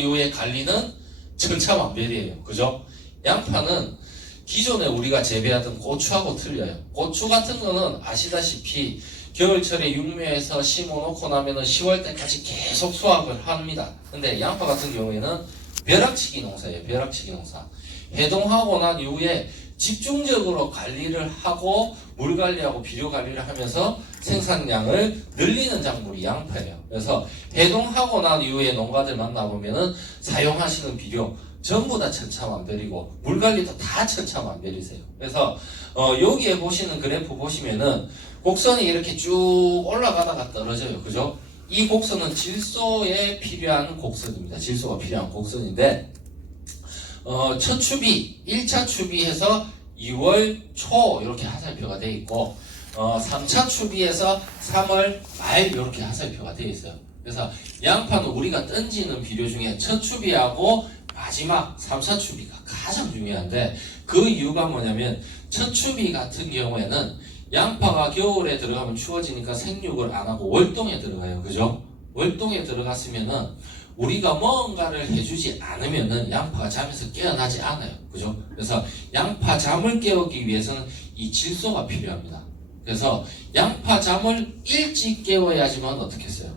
이후에 관리는 천차만별이에요. 그죠? 양파는 기존에 우리가 재배하던 고추하고 틀려요. 고추 같은 거는 아시다시피 겨울철에 육묘에서 심어놓고 나면은 10월 때까지 계속 수확을 합니다. 근데 양파 같은 경우에는 벼락치기 농사예요. 벼락치기 농사. 해동하고 난 이후에 집중적으로 관리를 하고 물 관리하고 비료 관리를 하면서 생산량을 늘리는 작물이 양파예요. 그래서 해동하고 난 이후에 농가들 만나보면은 사용하시는 비료 전부 다 천차만별이고 물 관리도 다 천차만별이세요. 그래서 여기에 보시는 그래프 보시면은 곡선이 이렇게 쭉 올라가다가 떨어져요. 그죠? 이 곡선은 질소에 필요한 곡선입니다. 질소가 필요한 곡선인데 첫 추비, 1차 추비에서 2월 초 이렇게 하살표가 되어 있고 3차 추비에서 3월 말 이렇게 하살표가 되어 있어요. 그래서 양파는 우리가 던지는 비료 중에 첫 추비하고 마지막 3차 추비가 가장 중요한데 그 이유가 뭐냐면 첫 추비 같은 경우에는 양파가 겨울에 들어가면 추워지니까 생육을 안 하고 월동에 들어가요. 그죠? 월동에 들어갔으면은 우리가 뭔가를 해주지 않으면은 양파가 잠에서 깨어나지 않아요. 그죠? 그래서 양파 잠을 깨우기 위해서는 이 질소가 필요합니다. 그래서 양파 잠을 일찍 깨워야지만 어떻게 했어요?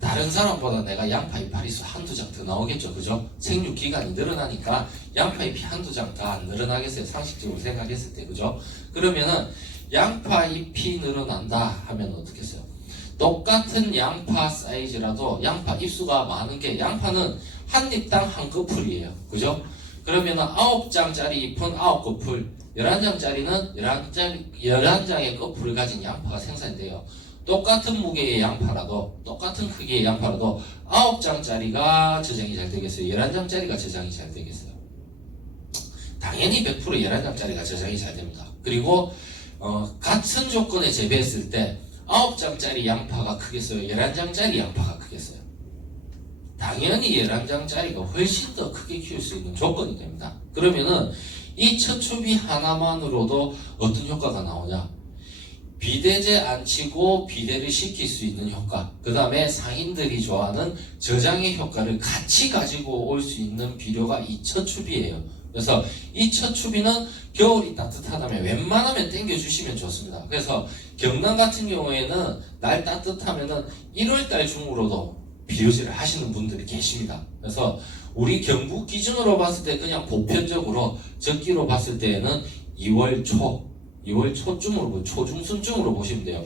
다른 사람보다 내가 양파 잎파리수 한두 장 더 나오겠죠. 그죠? 생육 기간이 늘어나니까 양파 잎이 한두 장 더 안 늘어나겠어요. 상식적으로 생각했을 때. 그죠? 그러면은 양파 잎이 늘어난다 하면 어떻게 했어요? 똑같은 양파 사이즈라도 양파 잎수가 많은 게 양파는 한 잎당 한 커플이에요. 그죠? 그러면은 9장짜리 잎은 9커플, 11장짜리는 11장의 커플을 가진 양파가 생산돼요. 똑같은 무게의 양파라도, 똑같은 크기의 양파라도 9장짜리가 저장이 잘 되겠어요? 11장짜리가 저장이 잘 되겠어요? 당연히 100% 11장짜리가 저장이 잘 됩니다. 그리고 같은 조건에 재배했을 때 9장짜리 양파가 크겠어요? 11장짜리 양파가 크겠어요? 당연히 11장짜리가 훨씬 더 크게 키울 수 있는 조건이 됩니다. 그러면은 이 첫 추비 하나만으로도 어떤 효과가 나오냐? 비대제 안 치고 비대를 시킬 수 있는 효과, 그 다음에 상인들이 좋아하는 저장의 효과를 같이 가지고 올 수 있는 비료가 이 첫 추비예요. 그래서 이 첫 추비는 겨울이 따뜻하다면 웬만하면 땡겨주시면 좋습니다. 그래서 경남 같은 경우에는 날 따뜻하면은 1월달 중으로도 비료질을 하시는 분들이 계십니다. 그래서 우리 경북 기준으로 봤을 때 그냥 보편적으로 적기로 봤을 때에는 2월 초쯤으로, 초중순쯤으로 보시면 돼요.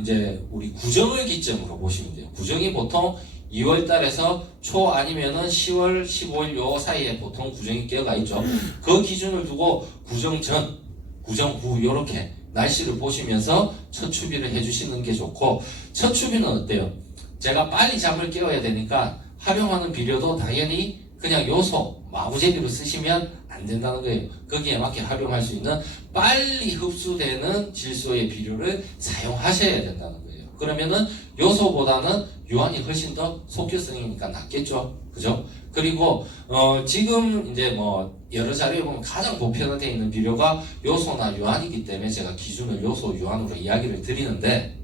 이제 우리 구정을 기점으로 보시면 돼요. 구정이 보통 2월 달에서 초 아니면은 10월, 15일 요 사이에 보통 구정이 끼어가 있죠. 그 기준을 두고 구정 전, 구정 후 요렇게 날씨를 보시면서 첫 추비를 해주시는 게 좋고, 첫 추비는 어때요? 제가 빨리 잠을 깨워야 되니까 활용하는 비료도 당연히 그냥 요소, 마구제비로 쓰시면 안 된다는 거예요. 거기에 맞게 활용할 수 있는 빨리 흡수되는 질소의 비료를 사용하셔야 된다는 거예요. 그러면은 요소보다는 유한이 훨씬 더 속효성이니까 낫겠죠. 그죠? 그리고 지금 이제 뭐 여러 자료에 보면 가장 보편화되어 있는 비료가 요소나 유한이기 때문에 제가 기준을 요소, 유한으로 이야기를 드리는데,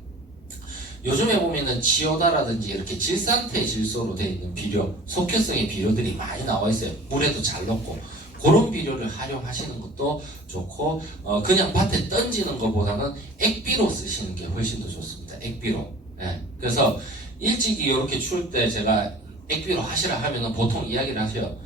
요즘에 보면은 치오다라든지 이렇게 질산태 질소로 되어 있는 비료, 속효성의 비료들이 많이 나와 있어요. 물에도 잘 녹고. 그런 비료를 활용하시는 것도 좋고, 그냥 밭에 던지는 것보다는 액비로 쓰시는 게 훨씬 더 좋습니다. 액비로. 예. 그래서 일찍이 이렇게 추울 때 제가 액비로 하시라 하면은 보통 이야기를 하셔요.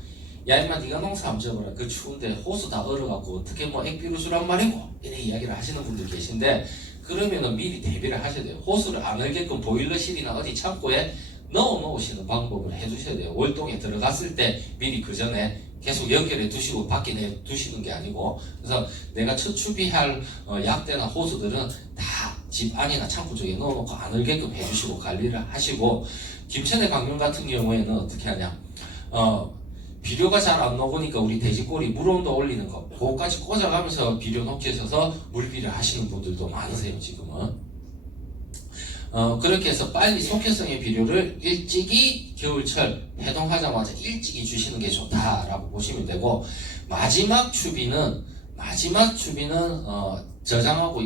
야, 임마, 네가 농사 한번 지어보라. 그 추운데 호수 다 얼어갖고 어떻게 뭐 액비로 주란 말이고. 이렇게 이야기를 하시는 분들 계신데, 그러면은 미리 대비를 하셔야 돼요. 호수를 안 얼게끔 보일러실이나 어디 창고에 넣어 놓으시는 방법을 해주셔야 돼요. 월동에 들어갔을 때 미리 그 전에 계속 연결해 두시고 밖에 내 두시는 게 아니고. 그래서 내가 첫 추비할 약대나 호수들은 다 집 안이나 창고 쪽에 넣어놓고 안 얼게끔 해주시고 관리를 하시고, 김천의 강릉 같은 경우에는 어떻게 하냐, 비료가 잘 안 녹으니까 우리 돼지꼬리 물온도 올리는 거, 그거까지 꽂아가면서 비료 녹여서 물비를 하시는 분들도 많으세요, 지금은. 그렇게 해서 빨리 속효성의 비료를 일찍이 겨울철 해동하자마자 일찍이 주시는 게 좋다라고 보시면 되고, 마지막 추비는 저장하고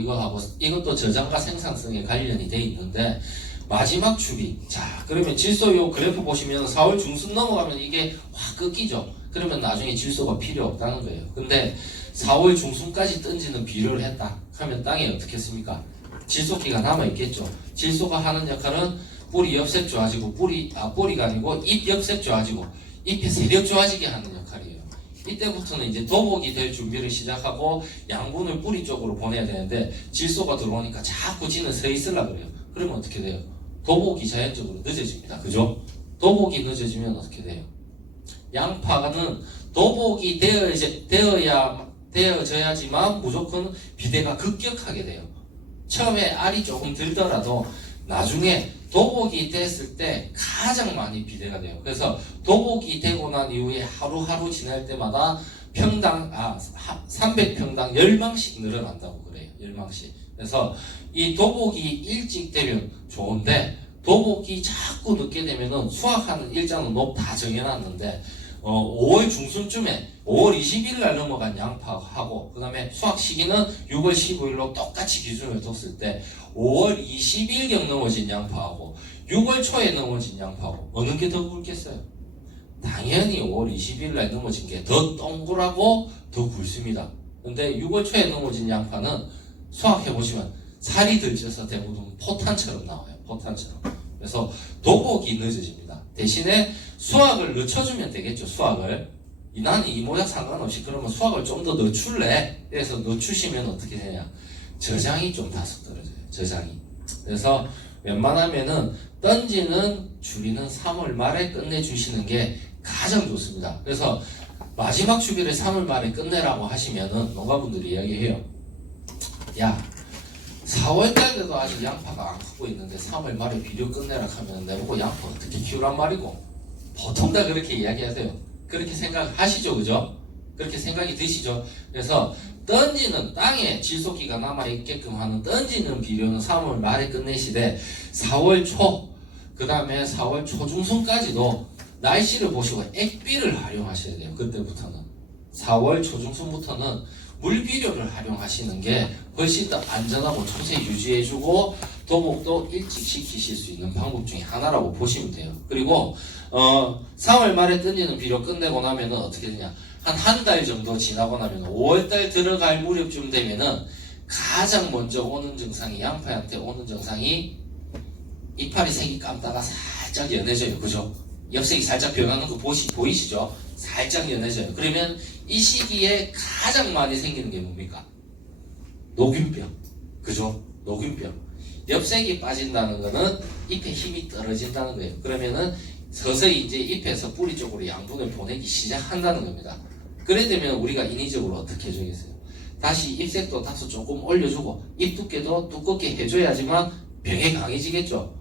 이것도 저장과 생산성에 관련이 돼 있는데, 마지막 주기. 자, 그러면 질소 요 그래프 보시면 4월 중순 넘어가면 이게 확 꺾이죠. 그러면 나중에 질소가 필요 없다는 거예요. 근데 4월 중순까지 던지는 비료를 했다 하면 땅에 어떻겠습니까? 질소기가 남아있겠죠. 질소가 하는 역할은 뿌리 엽색 좋아지고 뿌리가 아니고 잎 엽색 좋아지고 잎의 세력 좋아지게 하는 역할이에요. 이때부터는 이제 도복이 될 준비를 시작하고 양분을 뿌리 쪽으로 보내야 되는데 질소가 들어오니까 자꾸 지는 서 있으려고 그래요. 그러면 어떻게 돼요? 도복이 자연적으로 늦어집니다. 그죠? 도복이 늦어지면 어떻게 돼요? 양파는 도복이 되어져야지만 무조건 비대가 급격하게 돼요. 처음에 알이 조금 들더라도 나중에 도복이 됐을 때 가장 많이 비대가 돼요. 그래서 도복이 되고 난 이후에 하루하루 지날 때마다 300평당 10망씩 늘어난다고 그래요. 10망씩. 그래서 이 도복이 일찍 되면 좋은데 도복이 자꾸 늦게 되면은 수확하는 일자는 다 정해놨는데 5월 중순쯤에 5월 20일 날 넘어간 양파하고 그 다음에 수확 시기는 6월 15일로 똑같이 기준을 뒀을 때 5월 20일경 넘어진 양파하고 6월 초에 넘어진 양파하고 어느 게 더 굵겠어요? 당연히 5월 20일 날 넘어진 게 더 동그랗고 더 굵습니다. 근데 6월 초에 넘어진 양파는 수확해보시면 살이 들쳐서 대부분 포탄처럼 나와요. 포탄처럼. 그래서 도복이 늦어집니다. 대신에 수확을 늦춰주면 되겠죠. 수확을. 나는 이 모양 상관없이 그러면 수확을 좀 더 늦출래? 그래서 늦추시면 어떻게 되냐? 저장이 좀 다소 떨어져요. 저장이. 그래서 웬만하면은 던지는 주기는 3월 말에 끝내주시는 게 가장 좋습니다. 그래서 마지막 주기를 3월 말에 끝내라고 하시면은 농가분들이 이야기해요. 야, 4월 달에도 아직 양파가 안 크고 있는데 3월 말에 비료 끝내라 하면 내보고 양파 어떻게 키우란 말이고 보통 다 그렇게 이야기하세요. 그렇게 생각하시죠, 그죠? 그렇게 생각이 드시죠? 그래서 던지는 땅에 질소기가 남아있게끔 하는 던지는 비료는 3월 말에 끝내시되 4월 초, 그 다음에 4월 초중순까지도 날씨를 보시고 액비를 활용하셔야 돼요. 그때부터는 4월 초중순부터는 물비료를 활용하시는 게 훨씬 더 안전하고 초세 유지해주고 도목도 일찍 시키실 수 있는 방법 중에 하나라고 보시면 돼요. 그리고 4월 말에 던지는 비료 끝내고 나면은 어떻게 되냐? 한 달 정도 지나고 나면 5월달 들어갈 무렵쯤 되면은 가장 먼저 오는 증상이 양파한테 오는 증상이 이파리 색이 감다가 살짝 연해져요. 그죠? 엽색이 살짝 변하는 거 보이시죠? 살짝 연해져요. 그러면 이 시기에 가장 많이 생기는 게 뭡니까? 녹균병. 그죠? 녹균병. 엽색이 빠진다는 거는 잎의 힘이 떨어진다는 거예요. 그러면은 서서히 이제 잎에서 뿌리 쪽으로 양분을 보내기 시작한다는 겁니다. 그래 되면 우리가 인위적으로 어떻게 해줘야겠어요? 다시 잎색도 다소 조금 올려주고 잎 두께도 두껍게 해줘야지만 병에 강해지겠죠.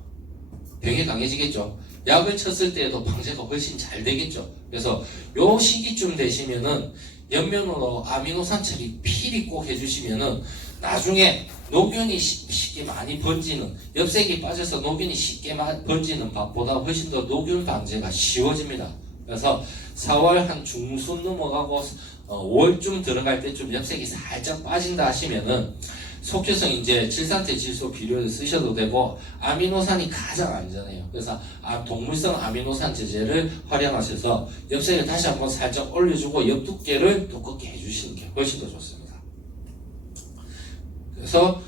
병에 강해지겠죠. 약을 쳤을 때에도 방제가 훨씬 잘 되겠죠. 그래서 요 시기쯤 되시면은 옆면으로 아미노산 처리 필히 꼭 해주시면은 나중에 노균이 쉽게 많이 번지는 엽색이 빠져서 노균이 쉽게 번지는 밥보다 훨씬 더 노균 방제가 쉬워집니다. 그래서 4월 한 중순 넘어가고 5월쯤 들어갈 때쯤 엽색이 살짝 빠진다 하시면은 속효성 이제 질산태 질소 비료를 쓰셔도 되고 아미노산이 가장 안전해요. 그래서 동물성 아미노산 제제를 활용하셔서 엽색을 다시 한번 살짝 올려주고 엽 두께를 두껍게 해주시는 게 훨씬 더 좋습니다. 그래서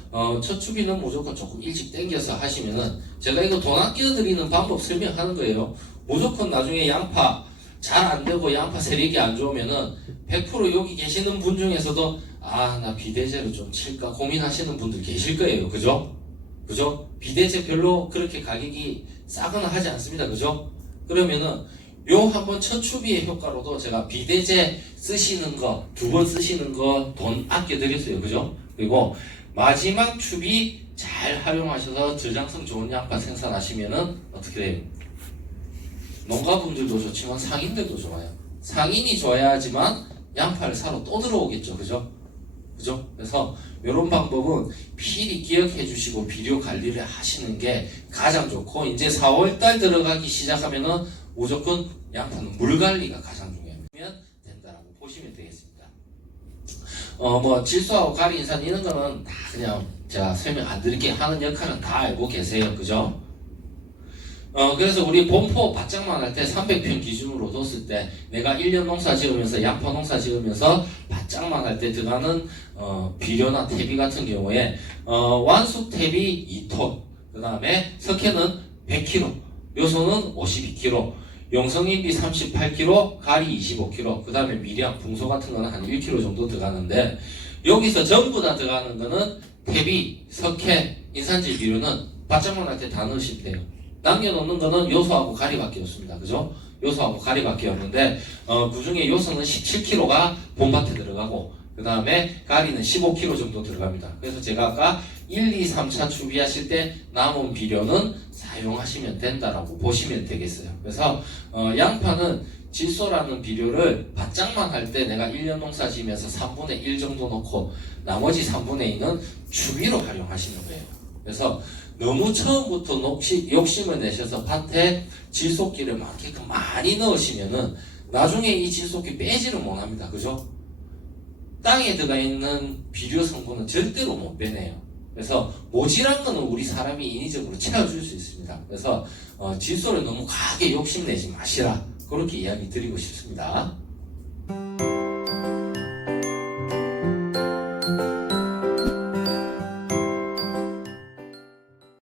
첫 주기는 무조건 조금 일찍 당겨서 하시면은 제가 이거 돈 아껴 드리는 방법 설명하는 거예요. 무조건 나중에 양파 잘 안 되고 양파 세력이 안 좋으면은 100% 여기 계시는 분 중에서도 나 비대제를 좀 칠까 고민하시는 분들 계실 거예요. 그죠? 그죠? 비대제 별로 그렇게 가격이 싸거나 하지 않습니다. 그죠? 그러면은 요 한번 첫 추비의 효과로도 제가 비대제 쓰시는 거 2번 쓰시는 거 돈 아껴 드렸어요. 그죠? 그리고 마지막 추비 잘 활용하셔서 저장성 좋은 양파 생산하시면은 어떻게 돼요? 농가분들도 좋지만 상인들도 좋아요. 상인이 좋아야지만 양파를 사러 또 들어오겠죠. 그죠? 그죠? 그래서 이런 방법은 필히 기억해 주시고 비료 관리를 하시는 게 가장 좋고 이제 4월달 들어가기 시작하면은 무조건 양파는 물 관리가 가장 중요하면 된다라고 보시면 되겠습니다. 뭐 질소하고 가리인산 이런 거는 다 그냥 제가 설명 안 드릴게 하는 역할은 다 알고 계세요. 그죠? 그래서 우리 본포 밭장만 할 때 300평 기준으로 뒀을 때 내가 1년 농사 지으면서 양파 농사 지으면서 밭장만 할 때 들어가는 비료나 퇴비 같은 경우에 완숙 퇴비 2톤, 그 다음에 석회는 100kg, 요소는 52kg, 용성인비 38kg, 가리 25kg, 그 다음에 미량, 붕소 같은 거는 한 1kg 정도 들어가는데 여기서 전부 다 들어가는 거는 퇴비, 석회, 인산질 비료는 밭장만 할 때 다 넣으시면 돼요. 남겨놓는 거는 요소하고 가리밖에 없습니다. 그죠? 요소하고 가리밖에 없는데 그 중에 요소는 17kg가 봄밭에 들어가고 그 다음에 가리는 15kg 정도 들어갑니다. 그래서 제가 아까 1, 2, 3차 추비하실 때 남은 비료는 사용하시면 된다라고 보시면 되겠어요. 그래서 양파는 질소라는 비료를 밭장만 할 때 내가 1년 농사 지으면서 3분의 1 정도 넣고 나머지 3분의 2는 추비로 활용하시는 거예요. 그래서 너무 처음부터 욕심을 내셔서 밭에 질소기를 많게끔 많이 넣으시면은 나중에 이 질소기 빼지를 못합니다. 그죠? 땅에 들어가 있는 비료 성분은 절대로 못 빼내요. 그래서 모질한 거는 우리 사람이 인위적으로 채워줄 수 있습니다. 그래서 질소를 너무 과하게 욕심내지 마시라, 그렇게 이야기 드리고 싶습니다.